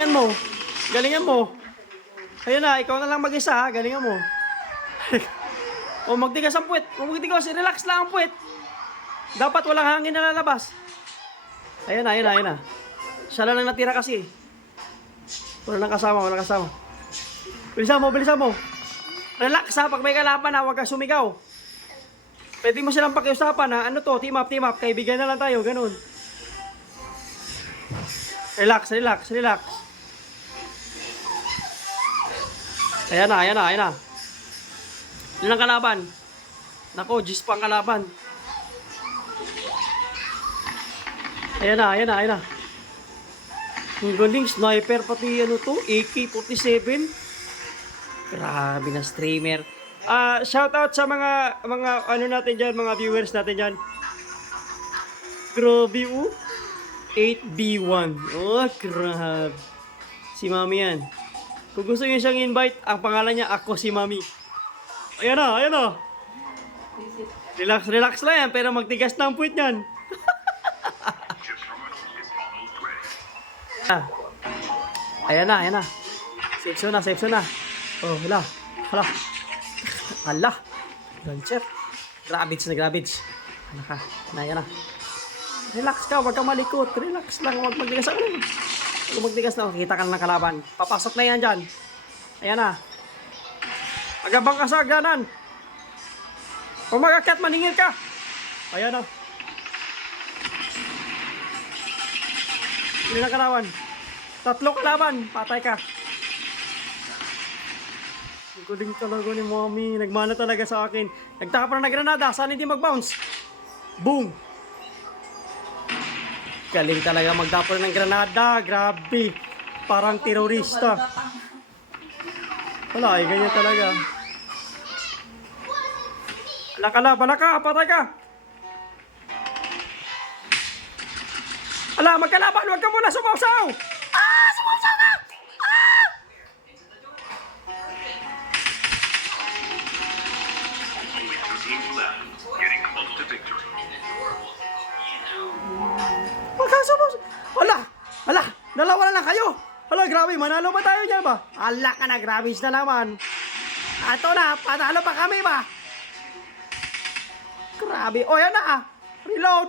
Galingan mo. Galingan mo. Ayun na, ikaw na lang mag-isa ha. Galingan mo. O magtigas ang puwet. O magtigas, relax lang ang puwet. Dapat walang hangin na lalabas. Ayun na, ayun na, ayun na. Siya lang natira kasi. Wala nang kasama, wala nang kasama. Bilisan mo, bilisan mo. Relax ha, pag may kalaban ha, huwag kang sumigaw. Pwede mo silang pakiusapan ha. Ano to, team up, kaibigan na lang tayo, ganun. Relax, relax, relax. Ayan na, ayan na, ayan na. Ilan ang kalaban? Nako, Gis pa ang kalaban. Ayan na, ayan na, ayan na. Ang galing, sniper pati ano to, AK-47. Grabe na streamer. Shout out sa mga ano natin diyan, mga viewers natin diyan. Grabe 8B1. Oh, grabe. Si Mami yan. Kung gusto niyo siyang invite, ang pangalan niya ako si Mami. Ayan na, ayan na. Relax, relax lang yan, pero magtigas na ang puwit niyan. Ayan na, ayan na. Safe na, safe na. Oh, hala. Hala. Hala. Launcher. Grabage na grabage. Ano ka? Ayan na. Relax ka, huwag kang malikot. Relax lang, huwag magtigas ako. Huwag magtigas na, makikita ka na ng kalaban. Papasok na yan dyan. Ayan na. Agabang ka sa agdanan. Kung mag-akyat, maningil ka. Ayan na. Ilan ang kalaban? 3 kalaban. Patay ka. Ang galing talaga ni Mami. Nagmana talaga sa akin. Nagtaka pa na nagranada. Saan hindi mag-bounce? Boom! Galing talaga magdapol ng granada. Grabe. Parang terorista. Wala eh. Ganyan talaga. Bala ka. Patay ka. Ala, magkalaban. Huwag ka muna sumawsaw. Sumawsaw ka. Getting close to victory. Ala, dalawa na lang kayo. Ala, grabe, manalo ba tayo dyan ba? Ala ka na, grabe na naman. Ato na, panalo pa kami ba? Grabe, o yan na. Reload.